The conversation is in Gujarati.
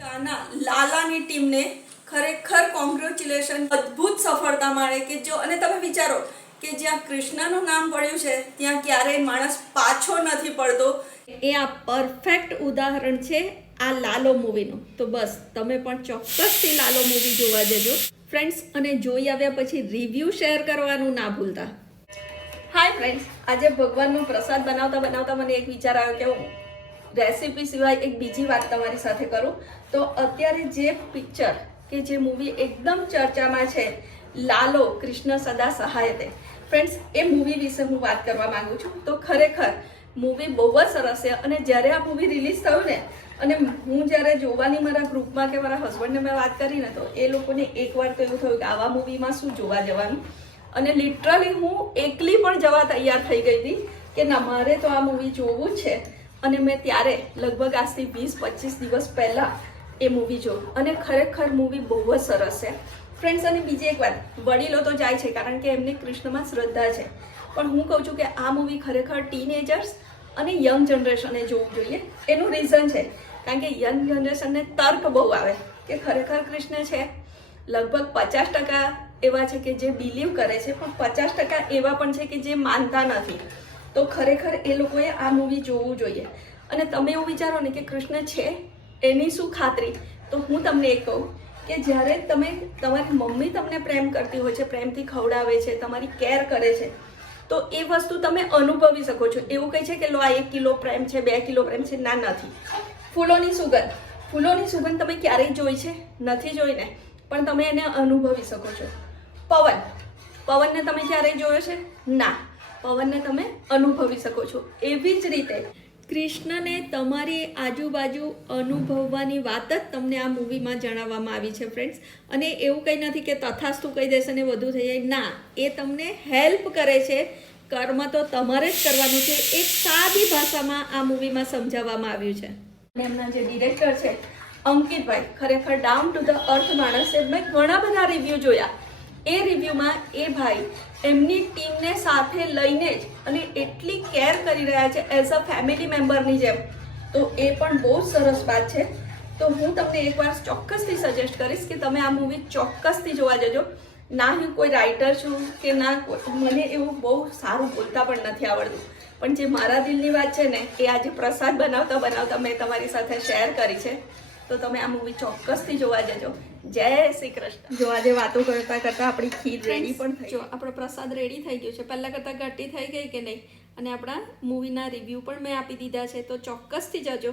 કાના લાલાની ટીમને ખરેખર કોંગ્રેચ્યુલેશન, અદ્ભુત સફળતા મળે કે જો અને તમે વિચારો કે જ્યાં કૃષ્ણનું નામ પડ્યું છે ત્યાં ક્યારેય માણસ પાછો નથી પડતો. એ આ પરફેક્ટ ઉદાહરણ છે આ લાલો મૂવીનું. તો બસ તમે પણ ચોક્કસથી લાલો મૂવી જોવા જજો ફ્રેન્ડ્સ, અને જોઈ આવ્યા પછી રિવ્યૂ શેર કરવાનું ના ભૂલતા. હાય ફ્રેન્ડ્સ, આજે ભગવાનનો પ્રસાદ બનાવતા બનાવતા મને એક વિચાર આવ્યો કે હું રેસીપી સિવાય એક બીજી વાત તમારી સાથે કરું. તો અત્યારે જે પિક્ચર કે જે મૂવી એકદમ ચર્ચામાં છે, લાલો કૃષ્ણ સદા સહાયતે, ફ્રેન્ડ્સ એ મૂવી વિશે હું વાત કરવા માંગુ છું. તો ખરેખર મૂવી બહુ જ સરસ છે. અને જ્યારે આ મૂવી રિલીઝ થયું ને, અને હું જ્યારે જોવાની મારા ગ્રુપમાં કે મારા હસબન્ડને મેં વાત કરીને, તો એ લોકોને એકવાર તો એવું થયું કે આવા મૂવીમાં શું જોવા જવાનું. અને લિટરલી હું એકલી પણ જવા તૈયાર થઈ ગઈ હતી કે ના, મારે તો આ મૂવી જોવું જ છે. અને મેં ત્યારે લગભગ આજથી 20-25 દિવસ પહેલાં એ મૂવી જોયું, અને ખરેખર મૂવી બહુ જ સરસ છે ફ્રેન્ડ્સ. અને બીજી એક વાત, વડીલો તો જાય છે કારણ કે એમને કૃષ્ણમાં શ્રદ્ધા છે, પણ હું કહું છું કે આ મૂવી ખરેખર ટીનેજર્સ અને યંગ જનરેશને જોવું જોઈએ. એનું રીઝન છે કારણ કે યંગ જનરેશનને તર્ક બહુ આવે કે ખરેખર કૃષ્ણ છે. લગભગ 50% એવા છે કે જે બિલીવ કરે છે, પણ 50% એવા પણ છે કે જે માનતા નથી. તો ખરેખર એ લોકોએ આ મૂવી જોવું જોઈએ. અને તમે એવું વિચારો ને કે કૃષ્ણ છે એની શું ખાતરી, તો હું તમને એ કહું કે જ્યારે તમારી મમ્મી તમને પ્રેમ કરતી હોય છે, પ્રેમથી ખવડાવે છે, તમારી કેર કરે છે, તો એ વસ્તુ તમે અનુભવી શકો છો. એવું કહે છે કે લો આ 1 કિલો પ્રેમ છે, 2 કિલો પ્રેમ છે, ના, નથી. ફૂલોની સુગંધ તમે ક્યારેય જોઈ છે? નથી જોઈ ને, પણ તમે એને અનુભવી શકો છો. પવનને તમે ક્યારેય જોયો છે? ના, પવનને તમે અનુભવી શકો છો. એવી જ રીતે કૃષ્ણને તમારી આજુબાજુ અનુભવવાની વાત જ તમને આ મૂવીમાં જણાવવામાં આવી છે ફ્રેન્ડ્સ. અને એવું કંઈ નથી કે તથાસ્તુ કહી દેશે ને બધું થઈ જાય, ના, એ તમને હેલ્પ કરે છે. કર્મ તો તમારે જ કરવાનું છે. એક સાદી ભાષામાં આ મૂવીમાં સમજાવવામાં આવ્યું છે. એમના જે ડિરેક્ટર છે અંકિતભાઈ, ખરેખર ડાઉન ટુ ધ અર્થ માણસ છે. મેં ઘણા બધા રિવ્યૂ જોયા. એ રિવ્યૂમાં એ ભાઈ એમની ટીમને સાથે લઈને જ અને એટલી કેર કરી રહ્યા છે એઝ અ ફેમિલી મેમ્બરની જેમ. તો એ પણ બહુ સરસ વાત છે. તો હું તમને એકવાર ચોક્કસથી સજેસ્ટ કરીશ કે તમે આ મૂવી ચોક્કસથી જોવા જજો. ના હું કોઈ રાઇટર છું કે ના, મને એવું બહુ સારું બોલતા પણ નથી આવડતું, પણ જે મારા દિલની વાત છે ને, એ આજે પ્રસાદ બનાવતા બનાવતા મેં તમારી સાથે શેર કરી છે. તો તમે આ મૂવી ચોક્કસથી જોવા જજો. જય શ્રી કૃષ્ણ. જો આજે વાતો કરતા કરતા આપણી ખીર રેડી પણ થઈ. જો આપણો પ્રસાદ રેડી થઈ ગયો છે. પહેલાં કરતાં ઘટી થઈ ગઈ કે નહીં, અને આપણા મૂવીના રિવ્યૂ પણ મેં આપી દીધા છે. તો ચોક્કસથી જજો.